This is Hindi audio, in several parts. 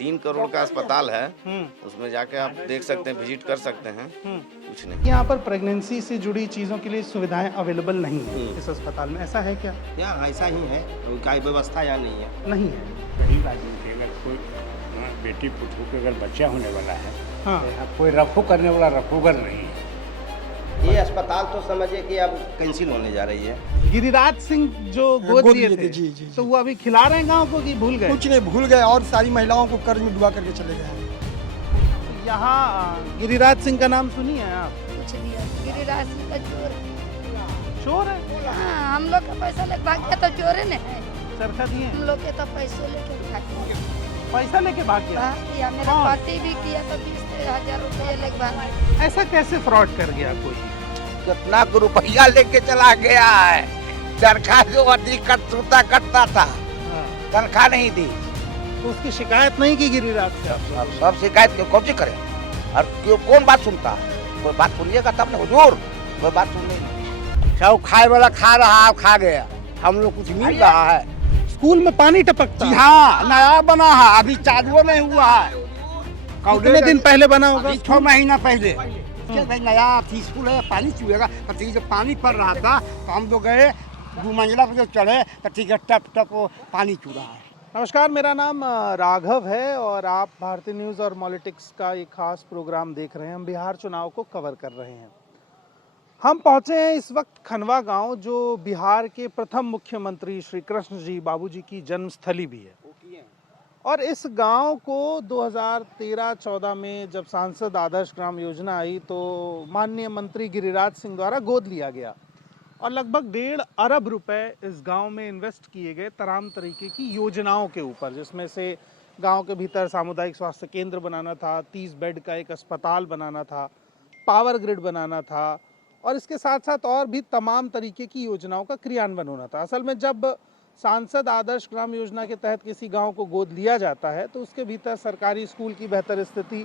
3 करोड़ का अस्पताल है, उसमें जाके आप देख सकते हैं, विजिट कर सकते हैं। कुछ नहीं। यहाँ पर प्रेगनेंसी से जुड़ी चीज़ों के लिए सुविधाएं अवेलेबल नहीं है इस अस्पताल में, ऐसा है क्या? क्या ऐसा ही है, कोई व्यवस्था यहाँ नहीं है। नहीं है। गरीब आदमी के अगर कोई बेटी पुत्र के अगर बच्चा होने वाला है, हाँ। तो यहाँ कोई रफू करने वाला रफूगर नहीं है। ये अस्पताल तो समझिए कि अब कैंसिल होने जा रही है। गिरिराज सिंह जो गोद लिए थे, जी। तो वो अभी खिला रहे हैं गाँव को कि भूल गए? कुछ नहीं, भूल गए और सारी महिलाओं को कर्ज में डुबा करके चले गए हैं। यहाँ गिरिराज सिंह का नाम सुनी है आप? कुछ नहीं है, गिरिराज सिंह का चोर चोर है? हाँ, हम लोग का पैसा लेके भाग गया तो चोरे ने है। चरखा दिए हम लोग के तो पैसे लेके भाग गया। पैसा लेके भाग गया? भाग गया, मेरा कौन? पति भी किया तो 20,000 रुपये लेके भाग गया। ऐसा कैसे फ्रॉड कर गया कोई? कितना रुपया लेके चला गया है। चरखा जो अधिक सूता कटता था, हाँ। तनख्वाह नहीं दी। तो उसकी शिकायत नहीं की गिरिराज से आप लोगों ने? सब शिकायत क्यों कौन सी करे? और क्यों कौन बात सुनता है? कोई बात सुनिएगा तब ना हुजूर, कोई बात सुन नहीं। सब खाए वाला खा रहा, खा गया। हम लोग कुछ मिल रहा है। स्कूल में पानी टपकता है? हाँ, नया बना है, अभी चालू नहीं हुआ है। कितने दिन पहले बना होगा? 6 महीना पहले। भाई नया स्कूल है, पानी चुएगा। तो ठीक, जब पानी पड़ रहा था तो हम लोग गए 2 मंजिला पे जब चढ़े तो ठीक है, टप टप पानी चू रहा है। नमस्कार, मेरा नाम राघव है और आप भारतीय न्यूज़ और पॉलिटिक्स का एक खास प्रोग्राम देख रहे हैं। हम बिहार चुनाव को कवर कर रहे हैं। हम पहुंचे हैं इस वक्त खनवा गांव, जो बिहार के प्रथम मुख्यमंत्री श्री कृष्ण जी बाबू जी की जन्मस्थली भी है। और इस गांव को 2013-14 में जब सांसद आदर्श ग्राम योजना आई तो माननीय मंत्री गिरिराज सिंह द्वारा गोद लिया गया और लगभग 1.5 अरब रुपए इस गांव में इन्वेस्ट किए गए तमाम तरीके की योजनाओं के ऊपर, जिसमें से गांव के भीतर सामुदायिक स्वास्थ्य केंद्र बनाना था, 30 बेड का एक अस्पताल बनाना था, पावर ग्रिड बनाना था और इसके साथ साथ और भी तमाम तरीके की योजनाओं का क्रियान्वयन होना था। असल में जब सांसद आदर्श ग्राम योजना के तहत किसी गांव को गोद लिया जाता है तो उसके भीतर सरकारी स्कूल की बेहतर स्थिति,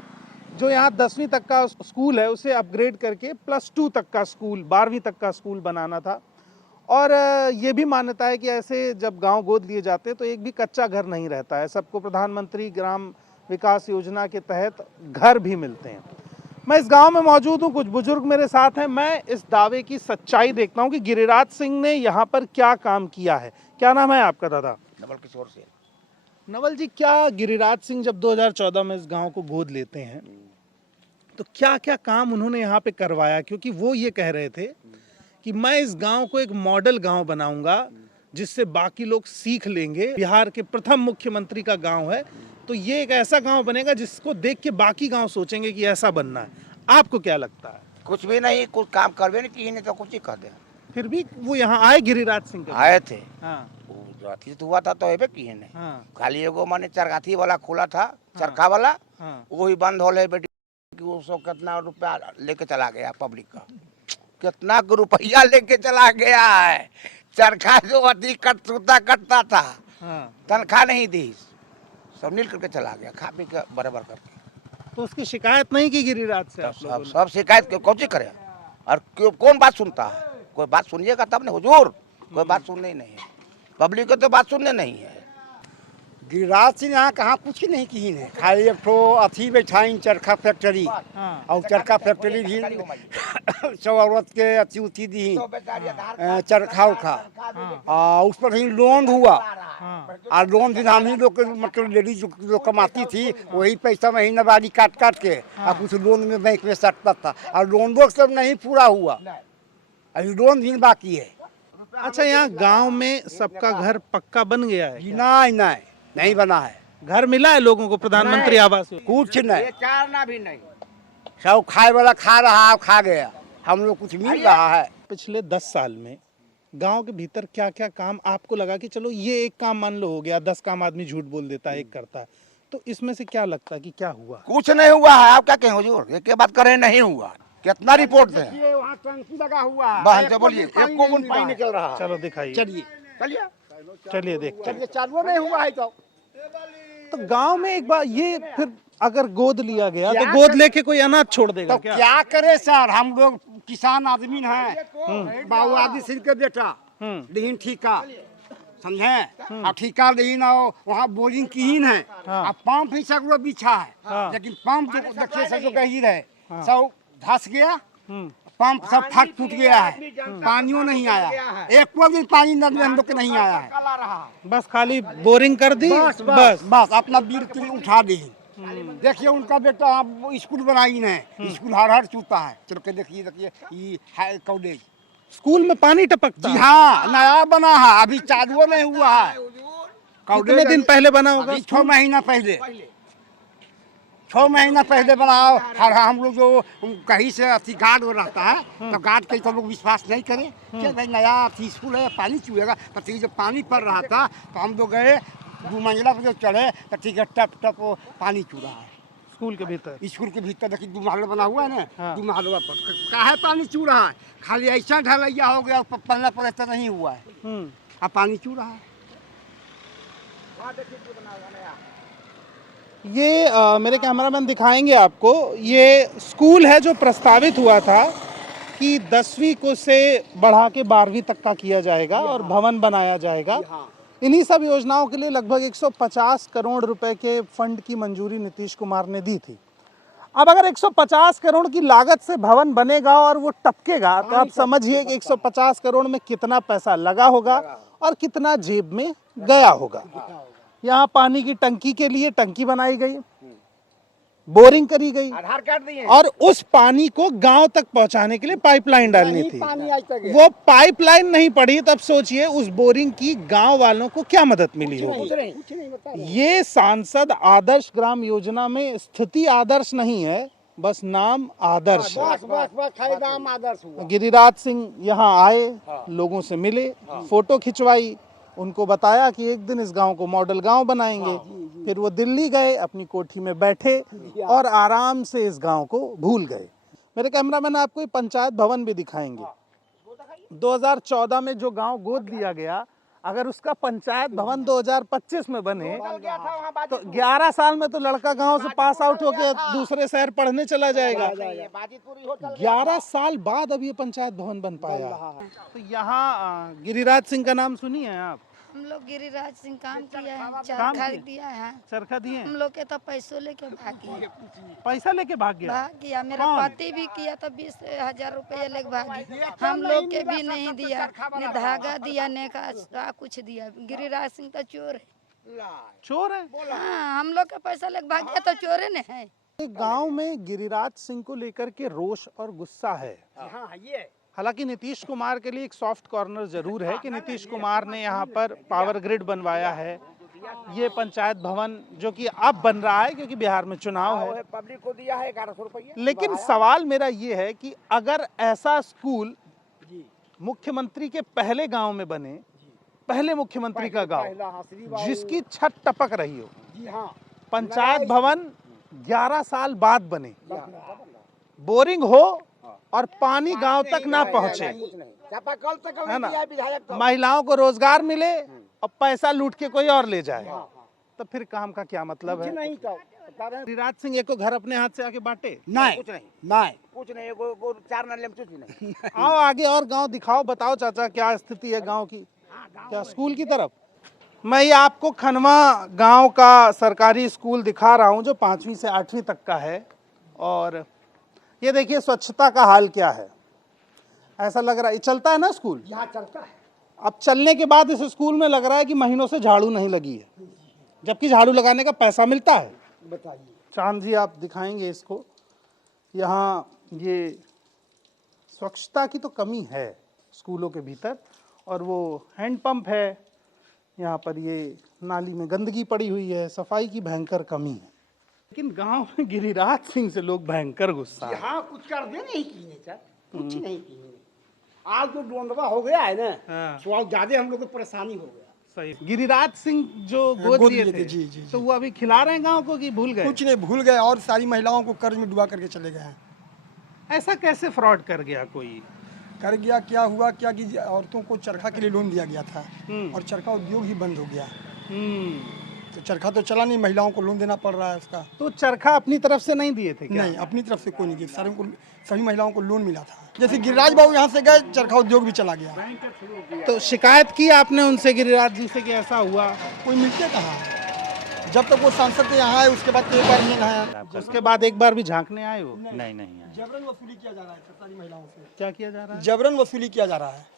जो यहाँ 10वीं तक का स्कूल है उसे अपग्रेड करके +2 तक का स्कूल, 12वीं तक का स्कूल बनाना था। और ये भी मान्यता है कि ऐसे जब गांव गोद लिए जाते हैं तो एक भी कच्चा घर नहीं रहता है, सबको प्रधानमंत्री ग्राम विकास योजना के तहत घर भी मिलते हैं। मैं इस गांव में मौजूद हूं, कुछ बुजुर्ग मेरे साथ हैं। मैं इस दावे की सच्चाई देखता हूं कि गिरिराज सिंह ने यहाँ पर क्या काम किया है। क्या नाम है आपका दादा? नवल किशोर से। नवल जी, क्या गिरिराज सिंह जब 2014 में इस गांव को गोद लेते हैं तो क्या क्या काम उन्होंने यहाँ पे करवाया? क्योंकि वो ये कह रहे थे कि मैं इस गांव को एक मॉडल गांव बनाऊंगा जिससे बाकी लोग सीख लेंगे। बिहार के प्रथम मुख्यमंत्री का गांव है तो ये एक ऐसा गांव बनेगा जिसको देख के बाकी गांव सोचेंगे कि ऐसा बनना है। आपको क्या लगता है? कुछ भी नहीं, कुछ काम करवे नहीं किए, नहीं तो कुछ ही कर दे। फिर भी वो यहाँ आए गिरिराज सिंह के? आए थे। हाँ, वो जो अथी तो हुआ था तो एबे किए नहीं। हाँ, खाली एगो माने चरखाथी वाला खुला था, चरखा वाला, हाँ। वही बंद हो ले बेटी कि उसको कितना रुपया लेके चला गया पब्लिक का। कितना रुपया लेके चला गया है। चरखा जो अधिक सूता कटता था, हाँ। तनख्वाह नहीं दी, सब नील करके चला गया, खा पी के बराबर करके। तो उसकी शिकायत नहीं की गिरिराज से आप लोगों ने? सब शिकायत क्यों कौन सी करे? और क्यों कौन बात सुनता है? कोई बात सुनिएगा तब ना हुजूर, कोई बात सुनने ही नहीं है। पब्लिक को तो बात सुनने नहीं है। गिरिराज सिंह यहाँ कहाँ कुछ नहीं की है, खाली एक ठो अथी बैठाइन चरखा फैक्ट्री। हाँ। और चरखा फैक्ट्री भी सब औरत के अथी उथी दी, चरखा उखा। उस पर ही लोन हुआ। हाँ। और लोन भी हम ही लोग मतलब लेडीज जो कमाती थी वही पैसा महीना वाली काट काट के और कुछ लोन में बैंक में सटता था और लोन वो सब नहीं पूरा हुआ, अभी लोन भी बाकी है। अच्छा, यहाँ गांव में सबका घर पक्का बन गया है? नहीं नहीं बना है। घर मिला है लोगों को प्रधानमंत्री आवास योजना? कुछ नहीं, चारना भी नहीं। सब खाए वाला खा रहा, खा गया। हम लोग कुछ मिल रहा है। पिछले 10 साल में गांव के भीतर क्या क्या काम आपको लगा कि चलो ये एक काम मान लो हो गया, 10 काम आदमी झूठ बोल देता है, एक करता है, तो इसमें से क्या लगता है कि क्या हुआ? कुछ नहीं हुआ है। आप क्या कहें हुजूर? एक बात करें, नहीं हुआ। कितना रिपोर्ट दें? ये वहाँ टंकी लगा हुआ है, बहन से बोलिए, एक को पानी निकल रहा है। चलो दिखाइए, चलिए चलिए देखते हैं। चलिए, चालू नहीं हुआ है तो गांव में एक बार ये फिर अगर गोद लिया गया तो गोद लेके कोई अनाथ छोड़ देगा तो क्या? क्या करे सर, हम लोग किसान आदमी हैं। बाबू आदि सिंह के बेटा दीन ठीका, समझे। अब ठिका नहीं ना हो, वहाँ बोरिंग की ही है। हाँ। अब पंप ही सगरो बिछा है, हाँ। लेकिन पंप जो देखिए सब जो गहीर है, सब धस गया, हम्म, पंप सब फट फूट गया है, पानियों नहीं आया, एक को भी पानी नदी में हम लोग के नहीं आया है। बस खाली बोरिंग कर दी, बस बस बस अपना बीर के उठा दी। देखिए उनका बेटा अब स्कूल बनाई ने, स्कूल हर हर चूता है। चलो के देखिए देखिए ये है कॉलेज। स्कूल में पानी टपकता जी है। हाँ, नया बना है, अभी चालू नहीं हुआ है। कितने दिन पहले बना होगा? अभी 6 महीना पहले, 6 महीना पहले बनाओ। हर हम लोग जो कहीं से अति गार्ड हो रहता है, तो गार्ड के तो लोग विश्वास नहीं करे कि भाई नया अति स्कूल है, पानी चुएगा। तो ठीक जब पानी पड़ रहा था तो हम लोग गए 2 मंजिला पर जो चढ़े, तो ठीक है टप टप वो पानी चू रहा है स्कूल के भीतर। स्कूल के भीतर। देखिए 2 महल बना हुआ है ना, हाँ। 2 महलवा पर काहे पानी चू रहा है? खाली ऐसा ढलैया हो गया, पल्ला पर ऐसा नहीं हुआ है, अब पानी चू रहा है। ये मेरे कैमरामैन दिखाएंगे आपको, ये स्कूल है जो प्रस्तावित हुआ था कि 10वीं को से बढ़ा के 12वीं तक का किया जाएगा और भवन बनाया जाएगा। इन्हीं सब योजनाओं के लिए लगभग 150 करोड़ रुपए के फंड की मंजूरी नीतीश कुमार ने दी थी। अब अगर 150 करोड़ की लागत से भवन बनेगा और वो टपकेगा, तो आप समझिए कि 150 करोड़ में कितना पैसा लगा होगा और कितना जेब में गया होगा। यहाँ पानी की टंकी के लिए टंकी बनाई गई, बोरिंग करी गई, आधार कार्ड दिए और उस पानी को गांव तक पहुंचाने के लिए पाइपलाइन डालनी थी। पानी आज तक वो पाइपलाइन नहीं पड़ी, तब सोचिए उस बोरिंग की गांव वालों को क्या मदद मिली होगी। कुछ नहीं बता रहे। ये सांसद आदर्श ग्राम योजना में स्थिति आदर्श नहीं है, बस नाम आदर्श है। बस बस बस खाली नाम आदर्श हुआ। गिरिराज सिंह यहाँ आए, लोगों से मिले, फोटो खिंचवाई, उनको बताया कि एक दिन इस गांव को मॉडल गांव बनाएंगे। फिर वो दिल्ली गए, अपनी कोठी में बैठे और आराम से इस गांव को भूल गए। मेरे कैमरामैन आपको ये पंचायत भवन भी दिखाएंगे। 2014 में जो गांव गोद दिया गया, अगर उसका पंचायत भवन 2025 में बने तो 11 साल में तो लड़का गांव से पास आउट होकर दूसरे शहर पढ़ने चला जाएगा। 11 साल बाद अब ये पंचायत भवन बन पाया। तो यहाँ गिरिराज सिंह का नाम सुनी है आप? हम लोग गिरिराज सिंह काम किया है, चरखा दिया है। चरखा दिए? हम लोग के तो पैसों लेके भाग गया, पैसा लेके भाग गया? भाग गया। मेरा कौन? पति भी किया तो 20,000 रुपये लेके भागी। हम लोग के भी नहीं दिया, न धागा दिया, न का कुछ दिया। गिरिराज सिंह तो चोर है। चोर है? हाँ, हम लोग का पैसा लेके भाग गया तो चोरे न है। गांव में गिरिराज सिंह को लेकर के रोष और गुस्सा है। हाँ ये हालांकि नीतीश कुमार के लिए एक सॉफ्ट कॉर्नर जरूर है कि नीतीश कुमार ने यहाँ पर पावर ग्रिड बनवाया है। ये पंचायत भवन जो कि अब बन रहा है क्योंकि बिहार में चुनाव है, पब्लिक को दिया है 1100 रुपये। लेकिन सवाल मेरा ये है कि अगर ऐसा स्कूल मुख्यमंत्री के पहले गांव में बने, पहले मुख्यमंत्री का गांव जिसकी छत टपक रही हो, जी हाँ, पंचायत भवन 11 साल बाद बने, बोरिंग हो और पानी गांव तक ना पहुंचे, चापाकल तक है ना, दिया है विधायक तो। महिलाओं को रोजगार मिले और पैसा लूट के कोई और ले जाए, तो फिर काम का क्या मतलब है? नहीं तो बता रहे हैं। गिरिराज सिंह एक को घर अपने हाथ से आके बांटे? नहीं कुछ नहीं, नहीं कुछ नहीं, वो 4 नल कुछ भी नहीं। आओ आगे और गांव दिखाओ, बताओ चाचा क्या स्थिति है गांव की, क्या स्कूल की तरफ? मैं ये आपको खनवा गांव का सरकारी स्कूल दिखा रहा हूं जो 5वीं से 8वीं तक का है, और ये देखिए स्वच्छता का हाल क्या है। ऐसा लग रहा है, चलता है ना स्कूल, यहाँ चलता है। अब चलने के बाद इस स्कूल में लग रहा है कि महीनों से झाड़ू नहीं लगी है, जबकि झाड़ू लगाने का पैसा मिलता है। बताइए चांद जी आप दिखाएंगे इसको, यहाँ ये स्वच्छता की तो कमी है स्कूलों के भीतर, और वो हैंडपंप है यहाँ पर, ये नाली में गंदगी पड़ी हुई है, सफाई की भयंकर कमी है। लेकिन गांव में गिरिराज सिंह से लोग भयंकर गुस्सा है। यहाँ कुछ कर दे नहीं कीने सर, कुछ नहीं कीने। आज जो द्वंद्वा हो गया है ना, हाँ। तो ज्यादा हम लोग को परेशानी हो गया। सही। गिरिराज सिंह जो गोद गोद लिए लिए थे, थे, जी। तो वो अभी खिला रहे हैं गांव को कि भूल गए? कुछ नहीं, भूल गए और सारी महिलाओं को कर्ज में डुबा करके चले गए हैं। ऐसा कैसे फ्रॉड कर गया कोई? कर गया, क्या हुआ क्या कि औरतों को चरखा के लिए लोन दिया गया था हम्म। और चरखा उद्योग ही बंद हो गया। तो चरखा तो चला नहीं, महिलाओं को लोन देना पड़ रहा है उसका। तो चरखा अपनी तरफ से नहीं दिए थे क्या? नहीं, अपनी तरफ से कोई नहीं दिया, सभी महिलाओं को लोन मिला था। जैसे गिरिराज बाबू यहाँ से गए, चरखा उद्योग भी चला गया। तो शिकायत की आपने उनसे गिरिराज जी से कि ऐसा हुआ? कोई मिलते कहाँ, जब तक वो सांसद यहाँ आए उसके बाद एक बार नहीं आया। उसके बाद एक बार भी झांकने आए हो? नहीं जबरन वसूली किया जा रहा है सरकारी महिलाओं से। क्या किया जा रहा है? जबरन वसूली किया जा रहा है।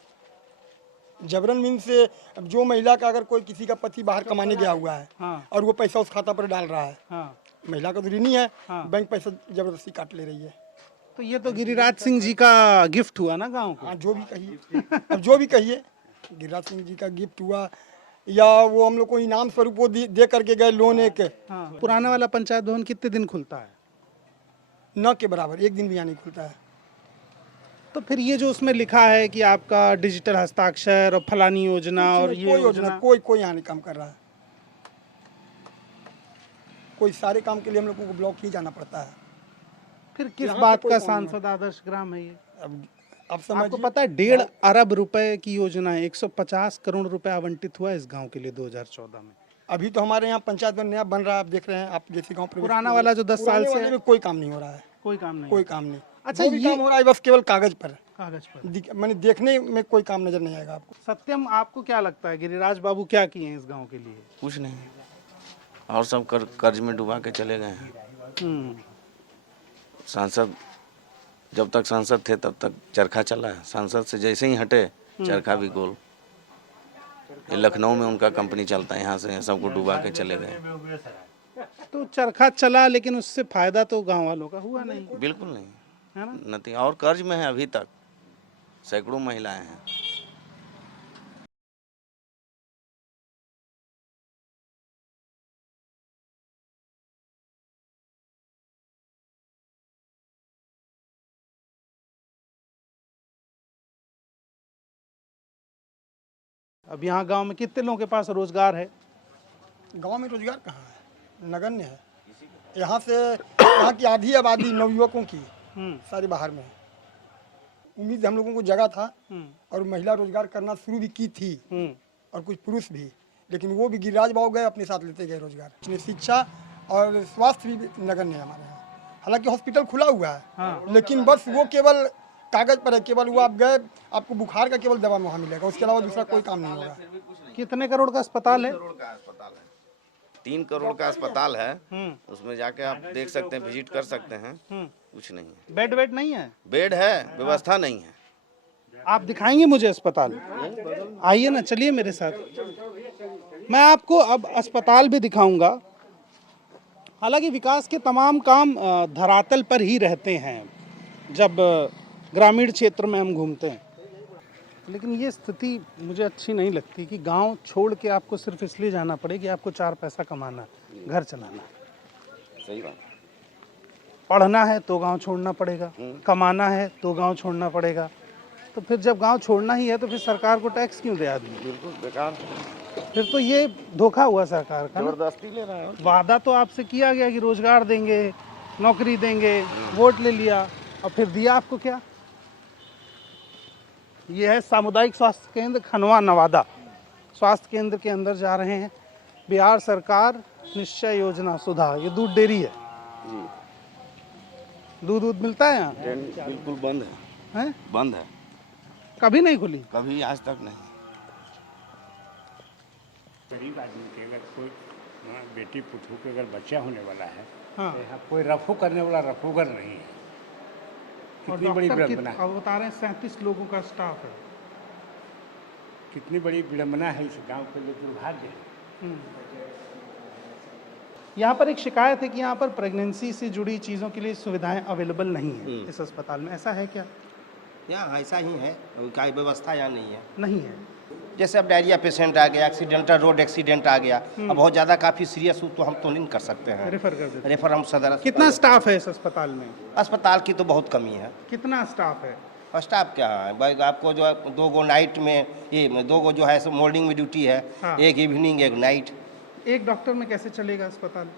जबरन मीन से अब जो महिला का अगर कोई किसी का पति बाहर कमाने गया हुआ है हाँ। और वो पैसा उस खाता पर डाल रहा है, हाँ। महिला का तो ऋणी है, हाँ। बैंक पैसा जबरदस्ती काट ले रही है। तो ये तो गिरिराज सिंह जी का गिफ्ट हुआ ना गांव को। हाँ, जो भी कहिए, अब जो भी कहिए, गिरिराज सिंह जी का गिफ्ट हुआ या वो हम लोग को इनाम स्वरूप वो दे करके गए लोन एक। हाँ। पुराना वाला पंचायत भवन कितने दिन खुलता है? न के बराबर, एक दिन भी यहाँ नहीं खुलता है। तो फिर ये जो उसमें लिखा है कि आपका डिजिटल हस्ताक्षर और फलानी योजना और ये कोई योजना कोई यहाँ नहीं काम कर रहा है। कोई सारे काम के लिए हम लोगों को ब्लॉक ही जाना पड़ता है। फिर किस यहाँ बात पे का कोई काम नहीं सांसद आदर्श ग्राम है ये? अब आपको समझिए, पता है 1.5 अरब रुपए की योजना है, 150 करोड़ रुपए आवंटित हुआ है इस गांव के लिए 2014 में। अभी तो हमारे यहाँ पंचायत में नया बन रहा है, आप देख रहे हैं, आप जैसे गाँव पुराना वाला जो 10 साल से है, में कोई काम नहीं हो रहा है। कोई काम नहीं। कोई काम नहीं। अच्छा, जो भी ये काम हो रहा है बस केवल कागज पर, कागज पर। मैंने देखने में कोई काम नजर नहीं आएगा आपको। सत्यम, आपको क्या लगता है गिरिराज बाबू क्या किए हैं इस गांव के लिए? कुछ नहीं, और सब कर्ज में डुबा के चले गए हैं। सांसद जब तक सांसद थे तब तक चरखा चला है, सांसद से जैसे ही हटे चरखा भी गोल। ये लखनऊ में उनका कंपनी चलता है, यहाँ से सबको डुबा के चले गए। तो चरखा चला लेकिन उससे फायदा तो गांव वालों का हुआ नहीं, बिल्कुल नहीं, है ना? नथिंग। और कर्ज में है अभी तक, सैकड़ों महिलाएं हैं। अब यहाँ गांव में कितने लोगों के पास रोजगार है? गांव में रोजगार कहाँ है, नगण्य है। यहाँ से यहाँ की आधी आबादी नवयुवकों की सारी बाहर में है। उम्मीद हम लोगों को जगह था और महिला रोजगार करना शुरू भी की थी और कुछ पुरुष भी, लेकिन वो भी गिरिराज बाबू गए अपने साथ लेते गए रोजगार। इसमें शिक्षा और स्वास्थ्य भी नगण्य है हमारे यहाँ। हालांकि हॉस्पिटल खुला हुआ है, लेकिन बस वो केवल कागज पर है। केवल वो आप गए, आपको बुखार का केवल दवा वहाँ मिलेगा, उसके अलावा दूसरा कोई काम नहीं होगा। कितने करोड़ का अस्पताल है? 3 करोड़ का अस्पताल है, उसमें जाके आप देख सकते हैं, विजिट कर सकते हैं। कुछ नहीं है, बेड नहीं है? बेड है, व्यवस्था नहीं है। आप दिखाएंगे मुझे अस्पताल? आइए ना, चलिए मेरे साथ, मैं आपको अब अस्पताल भी दिखाऊंगा। हालांकि विकास के तमाम काम धरातल पर ही रहते हैं जब ग्रामीण क्षेत्र में हम घूमते हैं, लेकिन ये स्थिति मुझे अच्छी नहीं लगती कि गांव छोड़ के आपको सिर्फ इसलिए जाना पड़े कि आपको 4 पैसा कमाना, घर चलाना। सही बात। पढ़ना है तो गांव छोड़ना पड़ेगा, कमाना है तो गांव छोड़ना पड़ेगा। तो फिर जब गांव छोड़ना ही है तो फिर सरकार को टैक्स क्यों दे आदमी? बिल्कुल बेकार, फिर तो ये धोखा हुआ सरकार का ना। जबरदस्ती ले रहा है। वादा तो आपसे किया गया कि रोजगार देंगे, नौकरी देंगे, वोट ले लिया, और फिर दिया आपको क्या? ये है सामुदायिक स्वास्थ्य केंद्र खनवा नवादा। स्वास्थ्य केंद्र के अंदर जा रहे हैं। बिहार सरकार निश्चय योजना सुधा, ये दूध डेयरी है। दूध मिलता है यहाँ? बिल्कुल बंद है, हैं? बंद है, कभी नहीं खुली? कभी आज तक नहीं। गरीब आदमी के अगर कोई बेटी पुतहू के अगर बच्चा होने वाला है, हाँ। तो यहाँ कोई रफू करने वाला रफूगर नहीं है। और कितनी बड़ी डॉक्टर विडम्बना, अब बता रहे हैं 37 लोगों का स्टाफ है। कितनी बड़ी विडम्बना है इस गांव के लिए, दुर्भाग्य है। यहाँ पर एक शिकायत है कि यहाँ पर प्रेगनेंसी से जुड़ी चीज़ों के लिए सुविधाएं अवेलेबल नहीं है इस अस्पताल में, ऐसा है क्या? यहाँ ऐसा ही है, कोई व्यवस्था यहाँ नहीं है। नहीं है। जैसे अब डायरिया पेशेंट आ गया, एक्सीडेंटल रोड एक्सीडेंट आ गया, अब बहुत ज़्यादा काफ़ी सीरियस हो तो हम तो नहीं कर सकते हैं, रेफर कर देते। रेफर हम सदर कितना स्टाफ है इस अस्पताल में? अस्पताल की तो बहुत कमी है। कितना स्टाफ है? स्टाफ क्या है भाई, आपको जो है 2 गो नाइट में, ये 2 गो जो है मॉर्निंग में ड्यूटी है, हाँ। एक इवनिंग एक नाइट। एक डॉक्टर में कैसे चलेगा अस्पताल?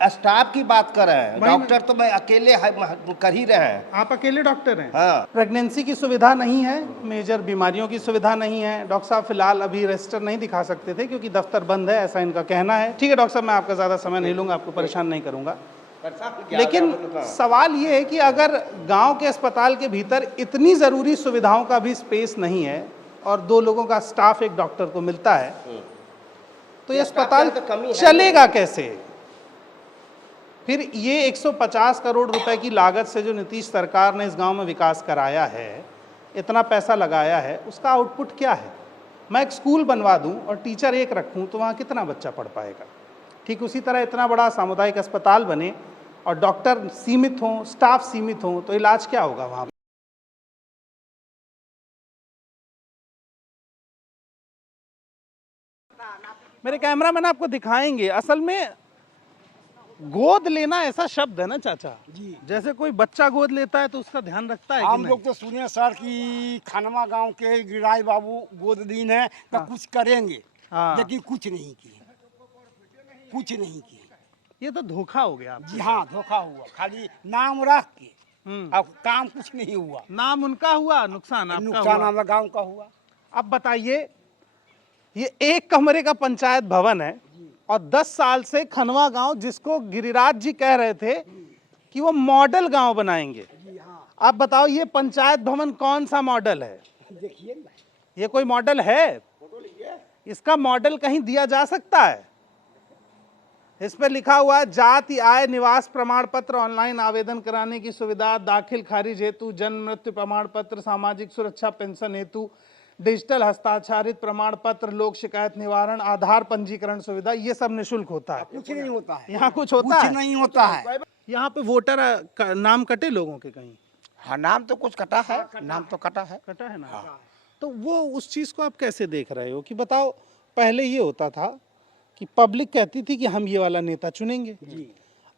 स्टाफ की बात कर रहे हैं, डॉक्टर तो मैं अकेले कर ही रहे हैं। आप अकेले डॉक्टर हैं? हाँ। प्रेगनेंसी की सुविधा नहीं है, मेजर बीमारियों की सुविधा नहीं है। डॉक्टर साहब फिलहाल अभी रजिस्टर नहीं दिखा सकते थे क्योंकि दफ्तर बंद है, ऐसा इनका कहना है। ठीक है डॉक्टर साहब, मैं आपका ज़्यादा समय नहीं लूँगा, आपको परेशान नहीं करूँगा। लेकिन सवाल ये है कि अगर गांव के अस्पताल के भीतर इतनी ज़रूरी सुविधाओं का भी स्पेस नहीं है और 2 लोगों का स्टाफ एक डॉक्टर को मिलता है, तो ये अस्पताल चलेगा कैसे? फिर ये 150 करोड़ रुपए की लागत से जो नीतीश सरकार ने इस गांव में विकास कराया है, इतना पैसा लगाया है, उसका आउटपुट क्या है? मैं एक स्कूल बनवा दूं और टीचर एक रखूं तो वहाँ कितना बच्चा पढ़ पाएगा? ठीक उसी तरह इतना बड़ा सामुदायिक अस्पताल बने और डॉक्टर सीमित हों, स्टाफ सीमित हों, तो इलाज क्या होगा वहाँ? मेरे कैमरामैन आपको दिखाएंगे। असल में गोद लेना ऐसा शब्द है ना चाचा जी, जैसे कोई बच्चा गोद लेता है तो उसका ध्यान रखता है कि हम नहीं? लोग तो सुने सर कि खनवा गांव के गिरिराज बाबू गोद दीन है तो कुछ करेंगे, हाँ। लेकिन कुछ नहीं किए, कुछ नहीं किए। ये तो धोखा हो गया जी हाँ, धोखा हुआ, खाली नाम रख के अब काम कुछ नहीं हुआ। नाम उनका हुआ, नुकसान आपका नुकसान हुआ। हमारे गांव का हुआ। अब बताइए, ये 1 कमरे का पंचायत भवन है और 10 साल से खनवा गांव, जिसको गिरिराज जी कह रहे थे कि वो मॉडल गांव बनाएंगे, आप बताओ ये पंचायत भवन कौन सा मॉडल है? देखिए ना, ये कोई मॉडल है? इसका मॉडल कहीं दिया जा सकता है? इस पर लिखा हुआ है जाति आय निवास प्रमाण पत्र, ऑनलाइन आवेदन कराने की सुविधा, दाखिल खारिज हेतु जन्म मृत्यु प्रमाण पत्र, सामाजिक सुरक्षा पेंशन हेतु डिजिटल हस्ताक्षरित प्रमाण पत्र, लोक शिकायत निवारण, आधार पंजीकरण सुविधा, ये सब निःशुल्क होता है। कुछ नहीं होता है, यहाँ कुछ होता कुछ है? नहीं होता है। यहाँ पे वोटर नाम कटे लोगों के कहीं? हाँ, नाम तो कुछ कटा है, नाम तो कटा है। कटा है ना? तो वो उस चीज को आप कैसे देख रहे हो कि बताओ, पहले ये होता था कि पब्लिक कहती थी कि हम ये वाला नेता चुनेंगे,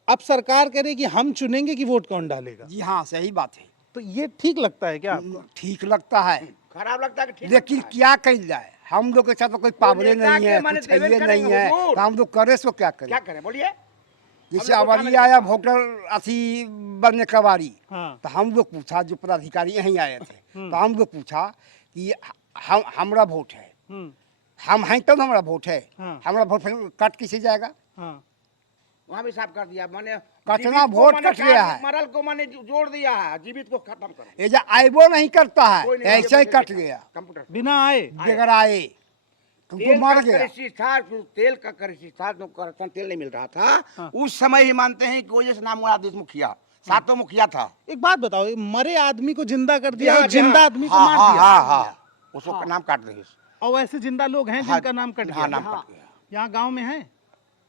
अब सरकार कह रही कि हम चुनेंगे कि वोट कौन डालेगा। जी हाँ, सही बात है। तो ये ठीक लगता है क्या आपको? ठीक लगता है, खराब लगता है कि ठीक लेकिन क्या कही जाए, हम लोग के साथ तो कोई पावरे नहीं है, कुछ है नहीं है, तो हम लोग करे सो क्या करें? क्या करें बोलिए? जैसे अवारी आया वोटर अथी बनने का बारी, हाँ। तो हम लोग पूछा, जो पदाधिकारी यहीं आए थे, तो हम लोग पूछा कि हमारा वोट है, हम हैं तब हमारा वोट है, हाँ। हमारा वोट कट किसे जाएगा? हाँ। वहाँ भी साफ कर दिया, मैंने कटना वोट कट गया है, मरल को मैंने जोड़ दिया है, जीवित को खत्म करो। ये जो आइबो नहीं करता है, कोई नहीं ऐसे ही आइबो कट गया, कंप्यूटर बिना आए बगैर आए तुमको मर गया। तेल का कृषि था, जो करसन तेल नहीं मिल रहा था, उस समय ही मानते हैं कि वजह से नाम मुराद मुखिया, सातों मुखिया था। एक बात बताओ, ये मरे आदमी को जिंदा कर दिया हाँ, और जिंदा हाँ, आदमी को हाँ, मार हाँ, दिया। हाँ, हाँ, उसको नाम काट रही। और वैसे जिंदा लोग हैं जिनका नाम कट गया? हाँ, नाम कट गया। यहाँ गांव में है?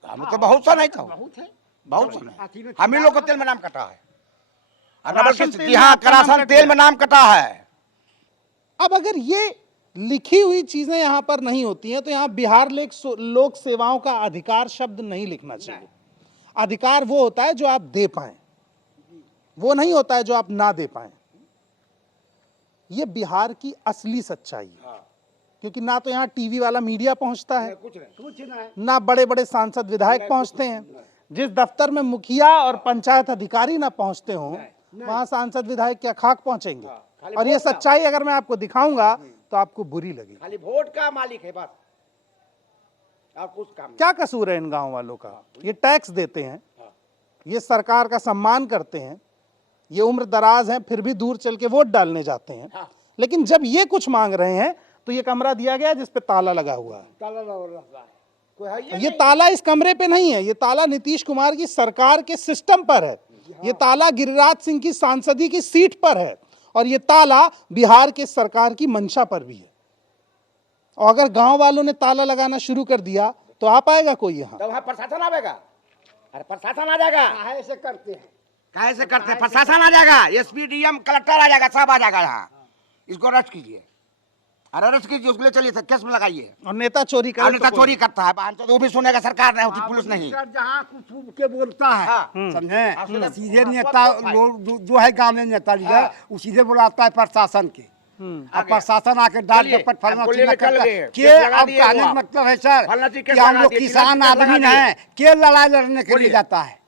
हमें तो बहुत सा नहीं था, बहुत है, बहुत सा। हम ही लोग को तेल में नाम कटा है, राशन तेल जी हाँ, में आपका नाम करासन कट तेल में नाम कटा है। अब अगर ये लिखी हुई चीजें यहाँ पर नहीं होती हैं तो यहाँ बिहार लोक सेवाओं का अधिकार शब्द नहीं लिखना चाहिए। अधिकार वो होता है जो आप दे पाएं, वो नहीं होता है जो आप ना दे पाएं। ये बिहार की असली सच्चाई है, क्योंकि ना तो यहाँ टीवी वाला मीडिया पहुंचता है, ना बड़े बड़े सांसद विधायक पहुंचते हैं। जिस दफ्तर में मुखिया और पंचायत अधिकारी ना पहुंचते हों, वहां सांसद विधायक क्या खाक पहुंचेंगे? और ये सच्चाई अगर मैं आपको दिखाऊंगा तो आपको बुरी लगेगी। खाली वोट का मालिक है बस, और कुछ काम नहीं। क्या कसूर है इन गांव वालों का? ये टैक्स देते हैं, ये सरकार का सम्मान करते हैं, ये उम्र दराज हैं फिर भी दूर चल के वोट डालने जाते हैं, लेकिन जब ये कुछ मांग रहे हैं तो ये कमरा दिया गया जिस पे ताला लगा हुआ है। ये ताला इस कमरे पे नहीं है, ये ताला नीतीश कुमार की सरकार के सिस्टम पर है, ये ताला गिरिराज सिंह की सांसदी की सीट पर है, और ये ताला बिहार के सरकार की मंशा पर भी है। और अगर गांव वालों ने ताला लगाना शुरू कर दिया तो आ पाएगा कोई यहाँ? तो वहाँ प्रशासन आवेगा, अरे प्रशासन आ जाएगा। ऐसे करते हैं, कैसे करते हैं? प्रशासन आ जाएगा, एसपी डीएम कलेक्टर आ जाएगा, सब आ जाएगा यहाँ। इसको अरेस्ट कीजिए, अरे अरेस्ट कीजिए, उसके लिए चलिए केस में लगाइए। और नेता चोरी करे नेता चोरी करता है, तो वो भी सुनेगा सरकार नहीं होती, पुलिस नहीं। जहाँ कुछ के बोलता है, समझे, सीधे नेता जो है गांव में नेता लीडर, वो सीधे बुलाता है प्रशासन के, अब प्रशासन आके डाल के पट फलना चीज करता है। के अब कहने का मतलब है सर कि हम लोग किसान आदमी हैं, के लड़ाई लड़ने के लिए जाता है?